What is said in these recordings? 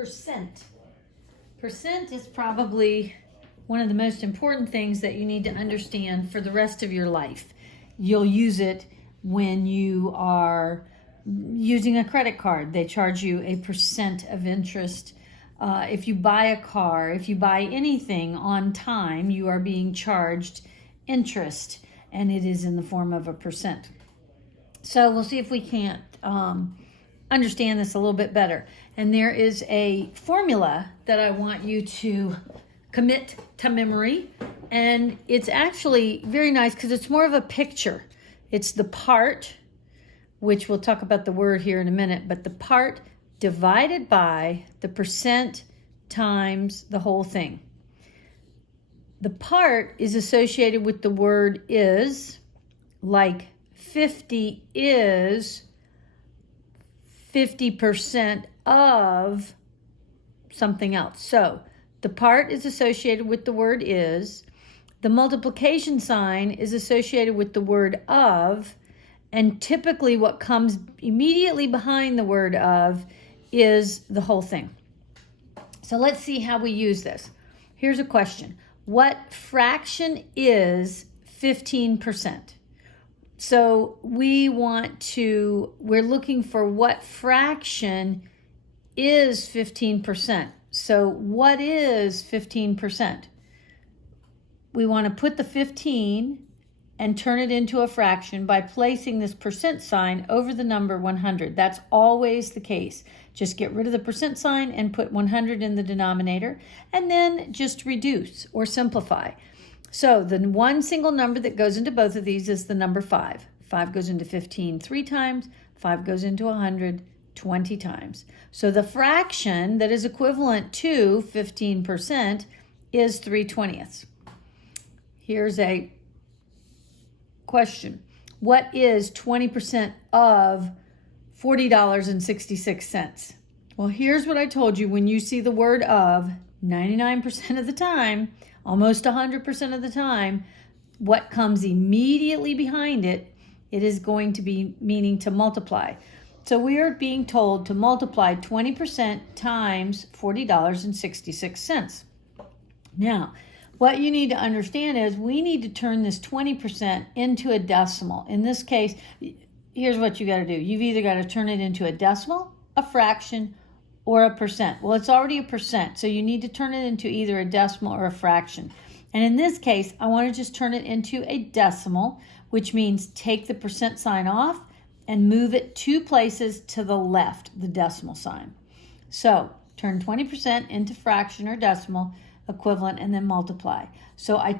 percent. Percent is probably one of the most important things that you need to understand for the rest of your life. You'll use it when you are using a credit card. They charge you a percent of interest. If you buy a car, if you buy anything on time, you are being charged interest, and it is in the form of a percent. So we'll see if we can't understand this a little bit better. And there is a formula that I want you to commit to memory. And it's actually very nice because it's more of a picture. It's the part, which we'll talk about the word here in a minute, but the part divided by the percent times the whole thing. The part is associated with the word is, like 50 is 50% of something else. So the part is associated with the word is. The multiplication sign is associated with the word of. And typically what comes immediately behind the word of is the whole thing. So let's see how we use this. Here's a question. What fraction is 15%? So we're looking for what fraction is 15%. So what is 15%? We want to put the 15 and turn it into a fraction by placing this percent sign over the number 100. That's always the case. Just get rid of the percent sign and put 100 in the denominator, and then just reduce or simplify. So the one single number that goes into both of these is the number 5. 5 goes into 15 3 times, 5 goes into 100 20 times. So the fraction that is equivalent to 15% is 3/20. Here's a question. What is 20% of $40.66? Well, here's what I told you. When you see the word of, 99% of the time, almost 100% of the time, what comes immediately behind it, it is going to be meaning to multiply. So we are being told to multiply 20% times $40.66. Now, what you need to understand is we need to turn this 20% into a decimal. In this case, here's what you got to do. You've either got to turn it into a decimal, a fraction, or a percent. Well, it's already a percent, so you need to turn it into either a decimal or a fraction. And in this case, I want to just turn it into a decimal, which means take the percent sign off and move it 2 places to the left, the decimal sign. So turn 20% into fraction or decimal equivalent and then multiply. So I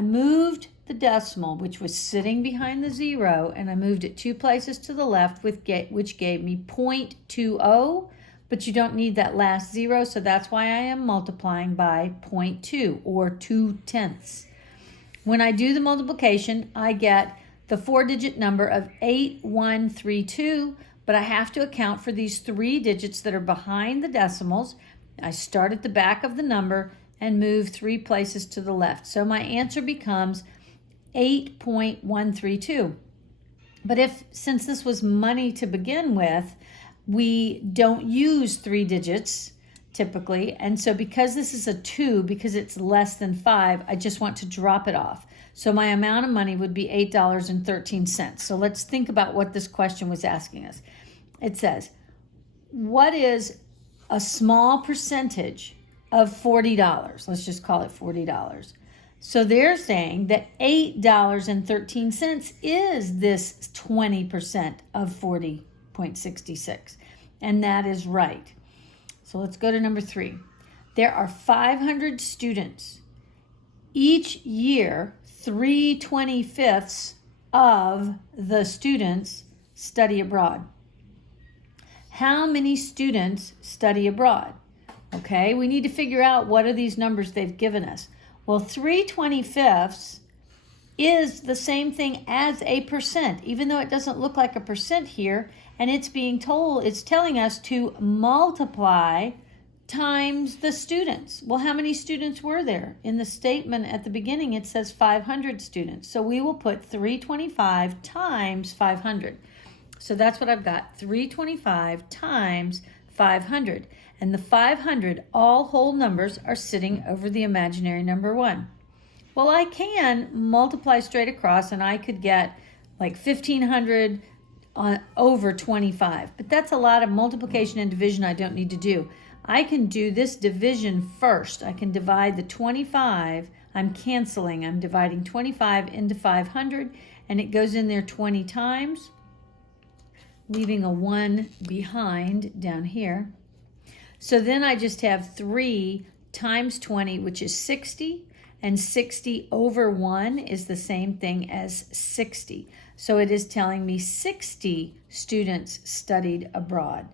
moved the decimal, which was sitting behind the 0, and I moved it 2 places to the left, which gave me 0.20, but you don't need that last 0, so that's why I am multiplying by 0.2 or 2/10. When I do the multiplication, I get the 4-digit number of 8132, but I have to account for these 3 digits that are behind the decimals. I start at the back of the number and move 3 places to the left. So my answer becomes 8.132. But since this was money to begin with, we don't use 3 digits typically. And so because this is a 2, because it's less than 5, I just want to drop it off. So my amount of money would be $8.13. So let's think about what this question was asking us. It says, what is a small percentage of $40? Let's just call it $40. So they're saying that $8.13 is this 20% of 40.66. And that is right. So let's go to number 3. There are 500 students. Each year, 3/25 of the students study abroad. How many students study abroad? Okay, we need to figure out what are these numbers they've given us. Well, 3/25 is the same thing as a percent, even though it doesn't look like a percent here, and it's telling us to multiply times the students. Well, how many students were there? In the statement at the beginning, it says 500 students. So we will put 325 times 500. So that's what I've got, 325 times 500. And the 500, all whole numbers, are sitting over the imaginary number 1. Well, I can multiply straight across, and I could get like 1,500 over 25. But that's a lot of multiplication and division I don't need to do. I can do this division first. I can divide the 25. I'm canceling. I'm dividing 25 into 500, and it goes in there 20 times, leaving a 1 behind down here. So then I just have 3 times 20, which is 60, and 60 over 1 is the same thing as 60. So it is telling me 60 students studied abroad.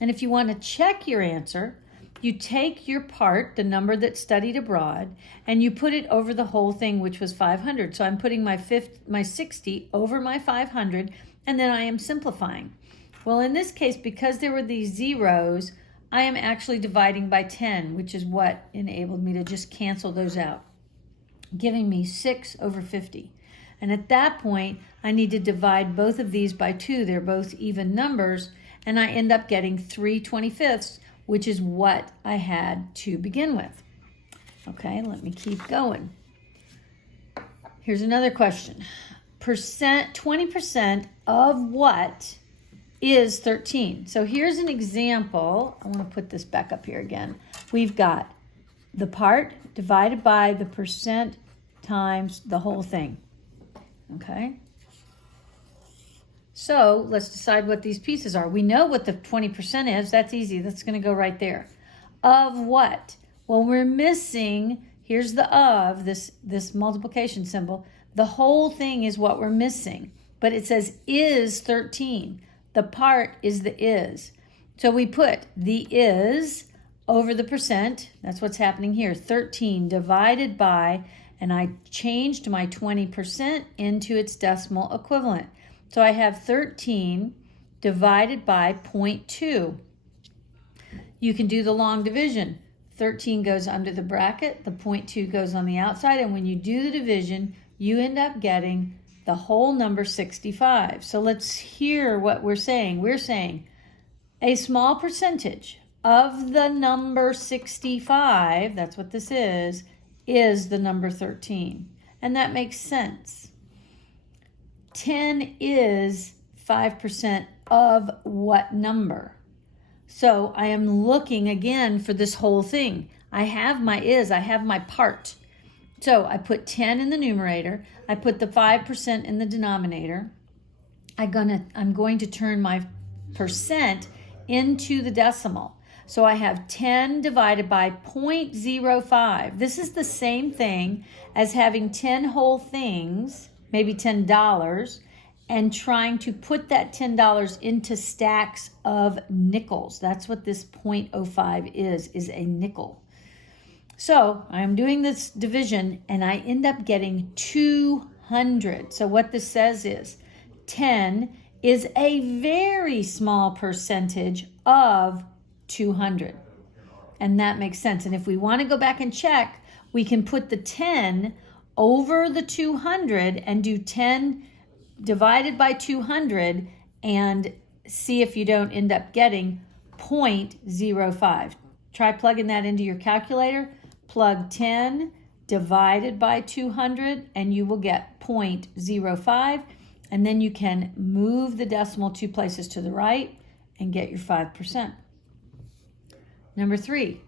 And if you want to check your answer, you take your part, the number that studied abroad, and you put it over the whole thing, which was 500. So I'm putting my 60 over my 500, and then I am simplifying. Well, in this case, because there were these zeros, I am actually dividing by 10, which is what enabled me to just cancel those out, giving me 6 over 50. And at that point, I need to divide both of these by 2. They're both even numbers, and I end up getting 3/25, which is what I had to begin with. Okay, let me keep going. Here's another question. 20% of what is 13? So here's an example. I want to put this back up here again. We've got the part divided by the percent times the whole thing. Okay? So let's decide what these pieces are. We know what the 20% is. That's easy. That's going to go right there. Of what? Well, we're missing, here's the of, this multiplication symbol. The whole thing is what we're missing. But it says is 13. The part is the is. So we put the is over the percent. That's what's happening here. 13 divided by, and I changed my 20% into its decimal equivalent. So I have 13 divided by 0.2. You can do the long division. 13 goes under the bracket, the 0.2 goes on the outside, and when you do the division, you end up getting the whole number 65. So let's hear what we're saying. We're saying a small percentage of the number 65, that's what this is the number 13. And that makes sense. 10 is 5% of what number? So I am looking again for this whole thing. I have my is, I have my part. So I put 10 in the numerator. I put the 5% in the denominator. I'm going to turn my percent into the decimal. So I have 10 divided by 0.05. This is the same thing as having 10 whole things, maybe $10, and trying to put that $10 into stacks of nickels. That's what this 0.05 is a nickel. So I'm doing this division, and I end up getting 200. So what this says is 10 is a very small percentage of 200. And that makes sense. And if we want to go back and check, we can put the 10 over the 200 and do 10 divided by 200 and see if you don't end up getting 0.05. Try plugging that into your calculator. Plug 10 divided by 200 and you will get 0.05, and then you can move the decimal 2 places to the right and get your 5%. Number 3,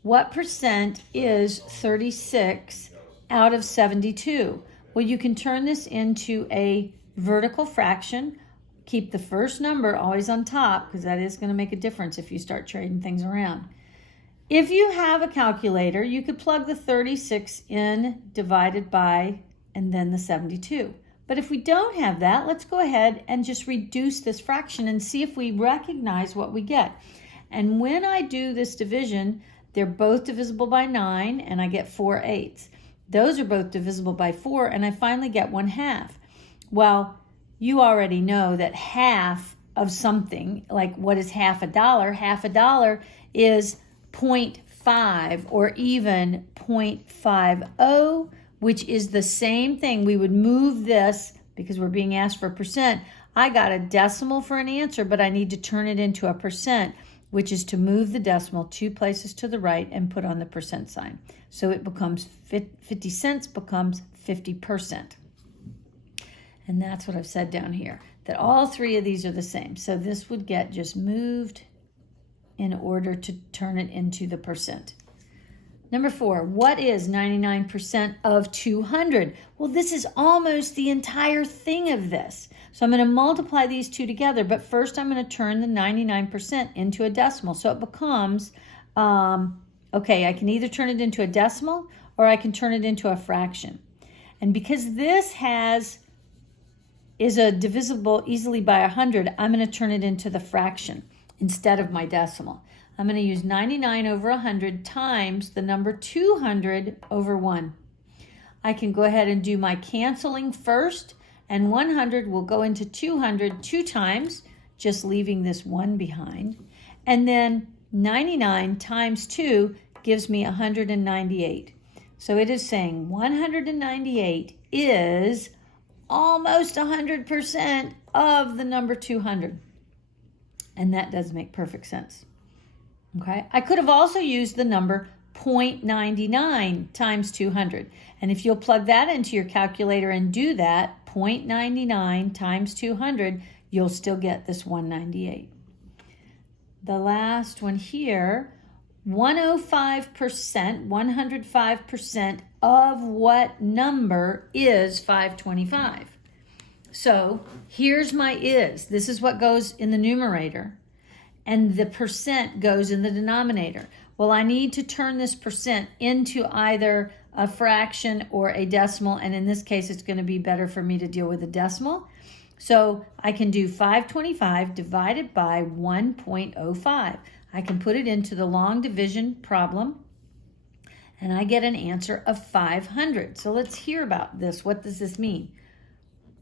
what percent is 36 out of 72? Well, you can turn this into a vertical fraction. Keep the first number always on top because that is going to make a difference if you start trading things around. If you have a calculator, you could plug the 36 in divided by and then the 72. But if we don't have that, let's go ahead and just reduce this fraction and see if we recognize what we get. And when I do this division, they're both divisible by 9 and I get 4/8. Those are both divisible by 4 and I finally get 1/2. Well, you already know that half of something, like what is half a dollar? Half a dollar is 0.5 or even 0.50, which is the same thing. We would move this because we're being asked for percent. I got a decimal for an answer, but I need to turn it into a percent. which is to move the decimal 2 places to the right and put on the percent sign. So it becomes 50 cents becomes 50%. And that's what I've said down here, that all three of these are the same. So this would get just moved in order to turn it into the percent. Number 4, what is 99% of 200? Well, this is almost the entire thing of this. So I'm going to multiply these two together, but first I'm going to turn the 99% into a decimal. So it becomes, okay, I can either turn it into a decimal or I can turn it into a fraction. And because this is a divisible easily by 100, I'm going to turn it into the fraction instead of my decimal. I'm going to use 99 over 100 times the number 200 over 1. I can go ahead and do my canceling first, and 100 will go into 200 2 times, just leaving this 1 behind. And then 99 times 2 gives me 198. So it is saying 198 is almost 100% of the number 200. And that does make perfect sense. Okay, I could have also used the number 0.99 times 200. And if you'll plug that into your calculator and do that, 0.99 times 200, you'll still get this 198. The last one here, 105% of what number is 525? So here's my is. This is what goes in the numerator. And the percent goes in the denominator. Well, I need to turn this percent into either a fraction or a decimal, and in this case, it's going to be better for me to deal with a decimal. So I can do 525 divided by 1.05. I can put it into the long division problem, and I get an answer of 500. So let's hear about this. What does this mean?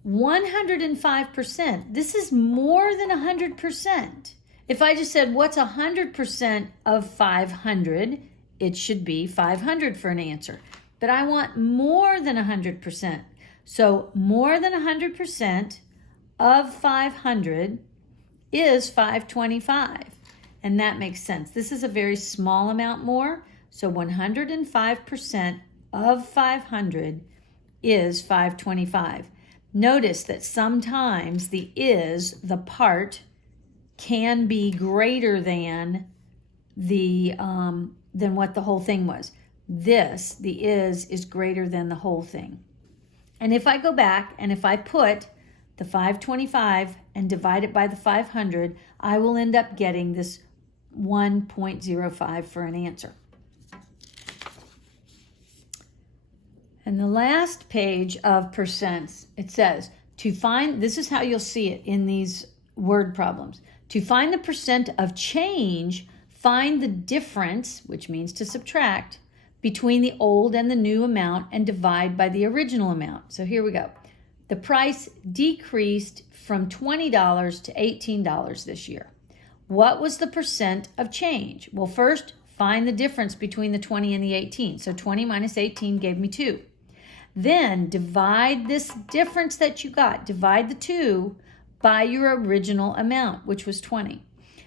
105%. This is more than 100%. If I just said, what's 100% of 500, it should be 500 for an answer. But I want more than 100%. So more than 100% of 500 is 525. And that makes sense. This is a very small amount more. So 105% of 500 is 525. Notice that sometimes the is, the part, can be greater than what the whole thing was. This, the is greater than the whole thing. And if I go back and if I put the 525 and divide it by the 500, I will end up getting this 1.05 for an answer. And the last page of percents, it says, to find, this is how you'll see it in these word problems. To find the percent of change, find the difference, which means to subtract, between the old and the new amount and divide by the original amount. So here we go. The price decreased from $20 to $18 this year. What was the percent of change? Well, first, find the difference between the 20 and the 18. So 20 minus 18 gave me 2. Then divide this difference that you got, divide the 2 by your original amount, which was 20.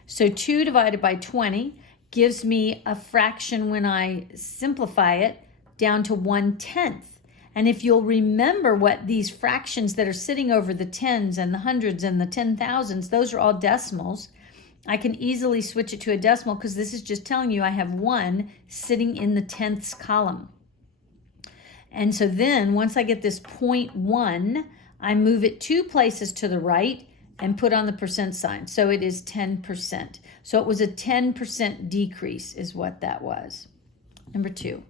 So 2 divided by 20 gives me a fraction when I simplify it down to 1/10. And if you'll remember what these fractions that are sitting over the tens and the hundreds and the 10,000s, those are all decimals. I can easily switch it to a decimal because this is just telling you I have 1 sitting in the tenths column. And so then once I get this 0.1, I move it 2 places to the right and put on the percent sign. So it is 10%. So it was a 10% decrease is what that was. Number 2,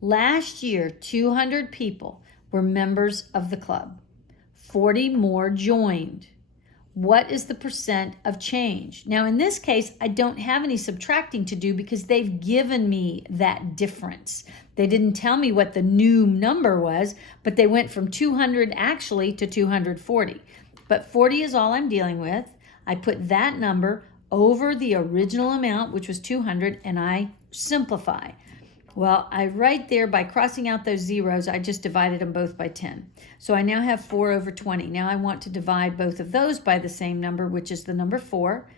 last year, 200 people were members of the club. 40 more joined. What is the percent of change? Now, in this case, I don't have any subtracting to do because they've given me that difference. They didn't tell me what the new number was, but they went from 200 actually to 240. But 40 is all I'm dealing with. I put that number over the original amount, which was 200, and I simplify. Well, I write there by crossing out those zeros, I just divided them both by 10. So I now have 4 over 20. Now I want to divide both of those by the same number, which is the number 4.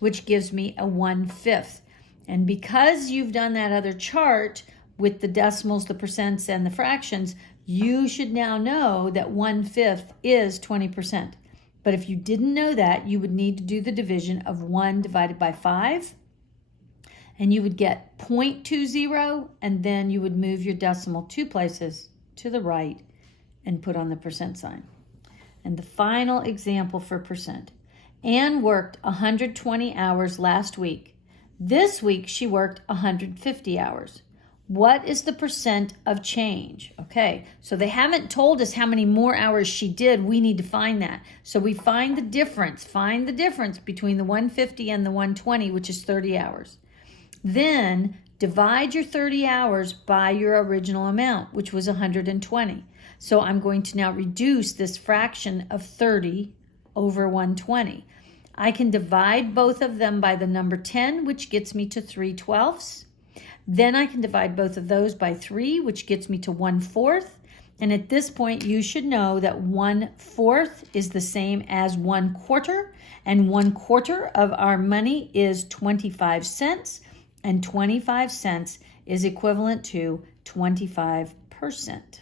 which gives me a 1/5. And because you've done that other chart with the decimals, the percents, and the fractions, you should now know that 1/5 is 20%. But if you didn't know that, you would need to do the division of 1 divided by 5, and you would get 0.20, and then you would move your decimal 2 places to the right and put on the percent sign. And the final example for percent. Anne worked 120 hours last week. This week she worked 150 hours. What is the percent of change? Okay, so they haven't told us how many more hours she did. We need to find that. So we find the difference. Find the difference between the 150 and the 120, which is 30 hours. Then divide your 30 hours by your original amount, which was 120. So I'm going to now reduce this fraction of 30 over 120. I can divide both of them by the number 10, which gets me to 3/12. Then I can divide both of those by 3, which gets me to 1/4. And at this point, you should know that 1/4 is the same as 1/4. And 1/4 of our money is 25 cents. And 25 cents is equivalent to 25%.